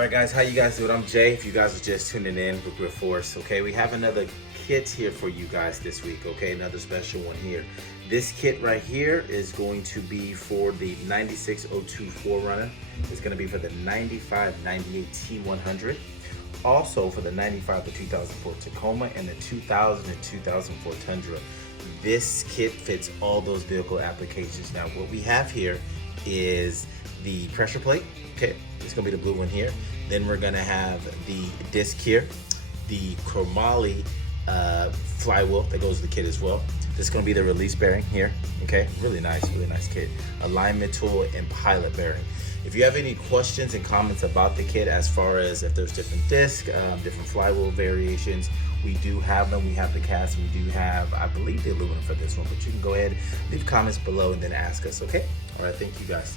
Alright guys, how you guys doing? I'm Jay, if you guys are just tuning in with Gripforce, okay? We have another kit here for you guys this week, okay? Another special one here. This kit right here is going to be for the 9602 4Runner. It's going to be for the 95-98 T100. Also for the 95 to 2004 Tacoma and the 2000 and 2004 Tundra. This kit fits all those vehicle applications. Now what we have here is the pressure plate, okay? It's gonna be the blue one here. Then we're gonna have the disc here, the Moly flywheel that goes with the kit as well. This is gonna be the release bearing here, okay? Really nice kit. Alignment tool and pilot bearing. If you have any questions and comments about the kit as far as if there's different disc, different flywheel variations, we do have them. We have the cast, we do have, I believe, the aluminum for this one, but you can go ahead, leave comments below and then ask us, okay? All right, thank you guys.